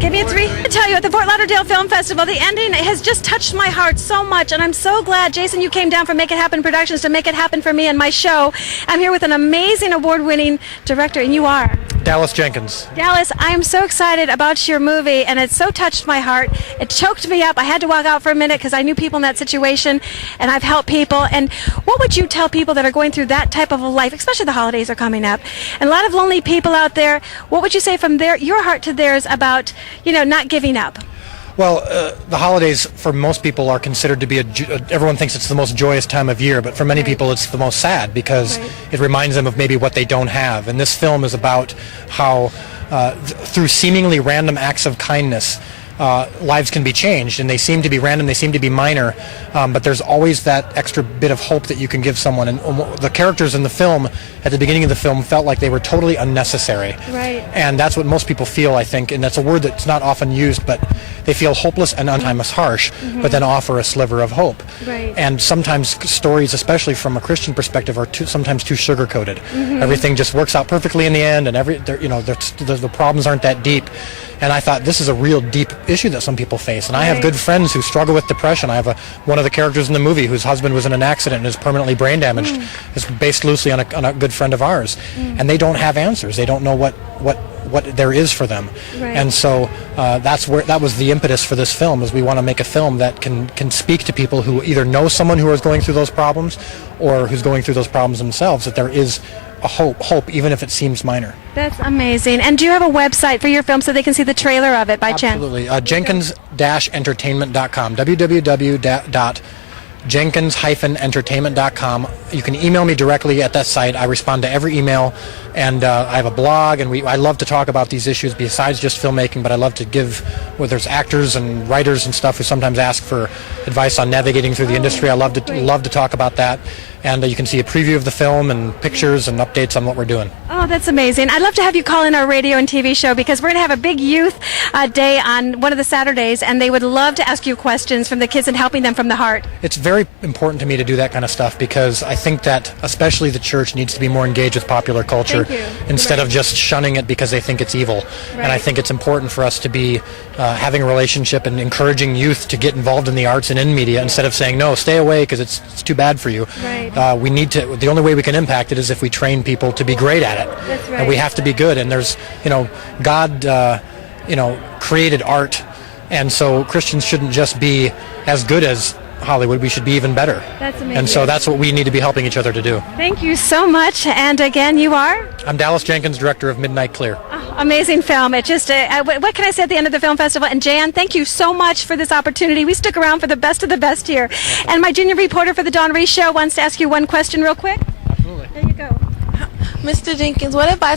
Give me a 3. I tell you, at the Fort Lauderdale Film Festival, the ending has just touched my heart so much, and I'm so glad, Jason, you came down from Make It Happen Productions to make it happen for me and my show. I'm here with an amazing award-winning director, and you are? Dallas Jenkens. Dallas, I am so excited about your movie, and it so touched my heart. It choked me up. I had to walk out for a minute because I knew people in that situation, and I've helped people. And what would you tell people that are going through that type of a life, especially the holidays are coming up, and a lot of lonely people out there? What would you say from your heart to theirs about, not giving up? Well, the holidays for most people are considered to be everyone thinks it's the most joyous time of year, but for many people it's the most sad because it reminds them of maybe what they don't have. And this film is about how through seemingly random acts of kindness, lives can be changed, and they seem to be random, they seem to be minor, but there's always that extra bit of hope that you can give someone. And the characters in the film, at the beginning of the film, felt like they were totally unnecessary. Right. And that's what most people feel, I think, and that's a word that's not often used, but they feel hopeless and sometimes harsh, but then offer a sliver of hope. Right. And sometimes stories, especially from a Christian perspective, are sometimes too sugar-coated. Everything just works out perfectly in the end, and the problems aren't that deep. And I thought, this is a real deep issue that some people face. And I have good friends who struggle with depression. I have one of the characters in the movie whose husband was in an accident and is permanently brain damaged. It's based loosely on a good friend of ours. And they don't have answers. They don't know what there is for them. Right. And so that was the impetus for this film, is we want to make a film that can speak to people who either know someone who is going through those problems or who's going through those problems themselves, that there is a hope, even if it seems minor. That's amazing. And do you have a website for your film so they can see the trailer of it by chance? Absolutely. Jenkens-entertainment.com. www.jenkens-entertainment.com. You can email me directly at that site. I respond to every email, and I have a blog, and I love to talk about these issues besides just filmmaking, but I love to give, where there's actors and writers and stuff who sometimes ask for advice on navigating through the industry. I love to talk about that. And you can see a preview of the film and pictures and updates on what we're doing. Oh, that's amazing. I'd love to have you call in our radio and TV show, because we're going to have a big youth day on one of the Saturdays, and they would love to ask you questions from the kids and helping them from the heart. It's very important to me to do that kind of stuff, because I think that especially the church needs to be more engaged with popular culture instead of just shunning it because they think it's evil. And I think it's important for us to be having a relationship and encouraging youth to get involved in the arts and in media instead of saying, no, stay away because it's too bad for you. Right. We need to. The only way we can impact it is if we train people to be great at it. That's right. And we have to be good. And there's, God, created art, and so Christians shouldn't just be as good as Hollywood. We should be even better. That's amazing. And so that's what we need to be helping each other to do. Thank you so much. And again, you are? I'm Dallas Jenkens, director of Midnight Clear. Oh, amazing film. It just, what can I say at the end of the film festival? And Jan, thank you so much for this opportunity. We stuck around for the best of the best here. And my junior reporter for the Dawn Reese Show wants to ask you one question real quick. Absolutely. There you go. Mr. Jenkins, what advice